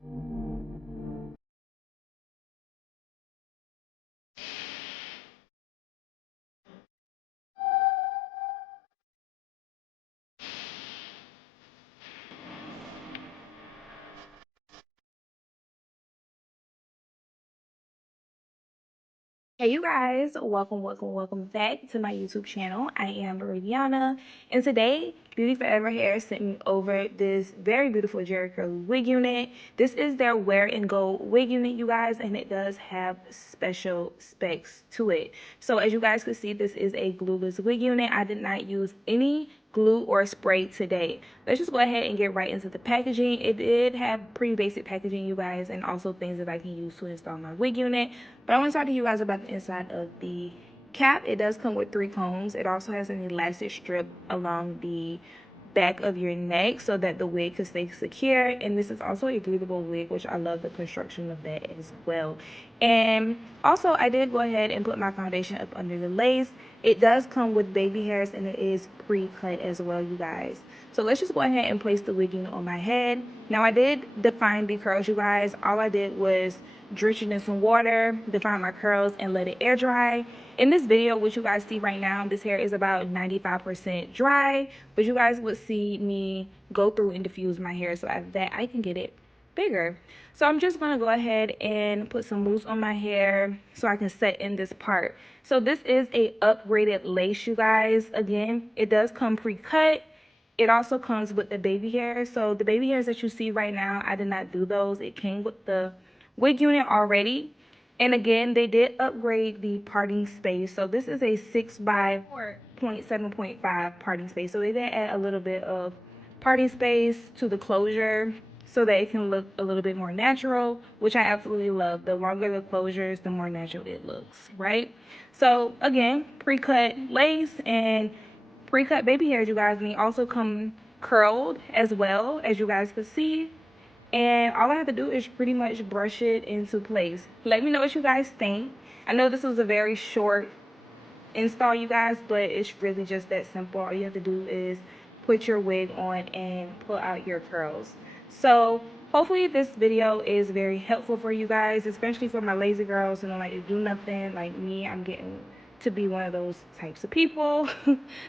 Hey you guys, welcome back to my YouTube channel. I am Rihanna, and today Beauty Forever Hair sent me over this very beautiful Jerry Curly wig unit. This is their Wear and Go wig unit, you guys, and it does have special specs to it. So as you guys can see, this is a glueless wig unit. I did not use any glue or spray today. Let's just go ahead and get right into the packaging. It did have pretty basic packaging, you guys, and also things that I can use to install my wig unit. But I want to talk to you guys about the inside of the cap. It does come with 3 combs. It also has an elastic strip along the back of your neck so that the wig can stay secure. And this is also a breathable wig, which I love the construction of that as well. And also I did go ahead and put my foundation up under the lace. It does come with baby hairs and it is pre-cut as well, you guys. So let's just go ahead and place the wig unit on my head. Now I did define the curls, you guys. All I did was drench it in some water, define my curls, and let it air dry. In this video, what you guys see right now, this hair is about 95% dry, but you guys would see me go through and diffuse my hair so that I can get it bigger. So I'm just going to go ahead and put some mousse on my hair so I can set in this part. So this is a upgraded lace, you guys. Again, it does come pre-cut. It also comes with the baby hairs. So the baby hairs that you see right now, I did not do those. It came with the wig unit already. And again, they did upgrade the parting space. So this is a 6 by 4.7.5 parting space. So they did add a little bit of parting space to the closure so that it can look a little bit more natural, which I absolutely love. The longer the closures, the more natural it looks, right? So again, pre-cut lace and pre-cut baby hairs, you guys, and they also come curled as well, as you guys can see. And all I have to do is pretty much brush it into place. Let me know what you guys think. I know this was a very short install, you guys, but it's really just that simple. All you have to do is put your wig on and pull out your curls. So hopefully this video is very helpful for you guys, especially for my lazy girls who don't like to do nothing like me. I'm getting to be one of those types of people.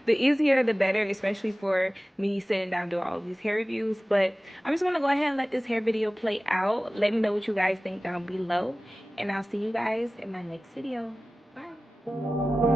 The easier the better, especially for me sitting down doing all of these hair reviews. But I'm just going to go ahead and let this hair video play out. Let me know what you guys think down below, and I'll see you guys in my next video. Bye.